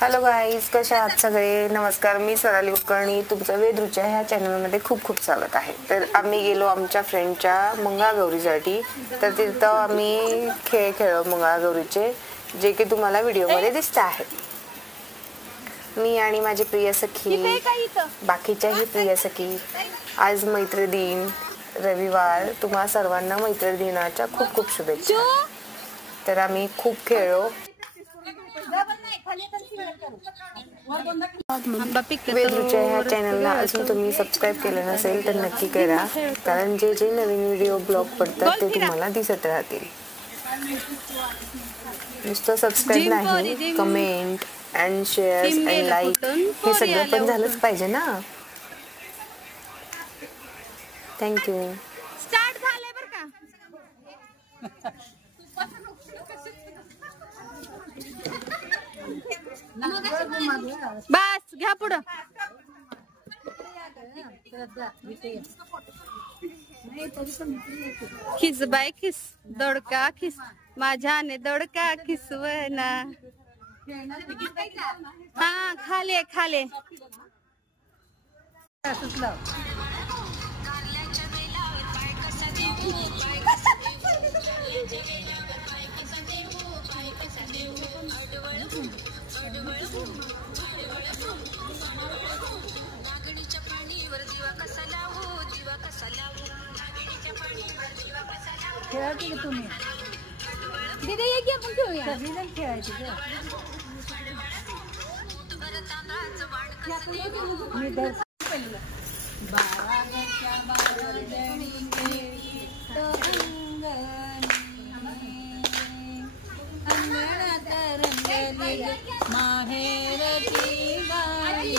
Hello guys, कशा आहात सगळे? नमस्कार, मी स्वराली कुलकर्णी तुमचं वेदरुच्या ह्या चॅनलमध्ये खूप खूप स्वागत आहे. तर आम्ही गेलो आमच्या फ्रेंडच्या मंगळागौरीसाठी. तर तिथं आम्ही खेळ खेळलो मंगळागौरीचे, जे की तुम्हाला व्हिडिओमध्ये दिसत आहे. मी आणि माझी प्रिय सखी, बाकीच्याही प्रिय सखी. आज मैत्री दिन, रविवार. तुम्हा सर्वांना मैत्री दिनाच्या खूप खूप शुभेच्छा. तर आम्ही खूप खेळलो. वेदरुच्या ह्या चॅनलला अजून तुम्ही सबस्क्राईब केलं नसेल तर नक्की करा, कारण जे जे नवीन व्हिडिओ ब्लॉग पडतात ते तुम्हाला दिसत राहतील. नुसतं सबस्क्राईब नाही, comment and share and like हे सगळं पण झालंच पाहिजे ना. थँक्यू. स्टार्ट झालंय बरं का. बस घ्या पुढं. खिस बाय खिस, दोडका खिस, माझ्याने दोडका खिसवना. हा खाले खाले. खेळायची का तुम्ही? दीदी ये की आपण खेळूया. खेळायची माहेरची गाडी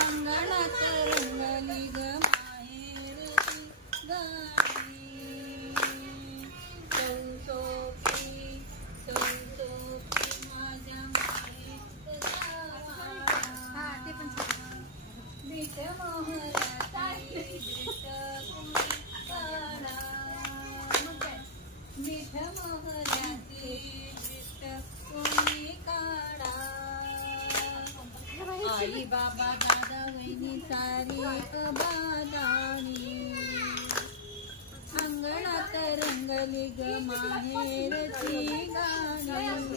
अंगणात रंगली ग माहेरची गाडी. चौसोपी चौसोपी माझ्या माहेरचा मीठ मोहराची मीठ काढा, मीठ मोहराची मीठ कोणी काढा. आई बाबा दादा वहिनी सारी अबादानी अंगणात रंगली ग माहेरची गाणी.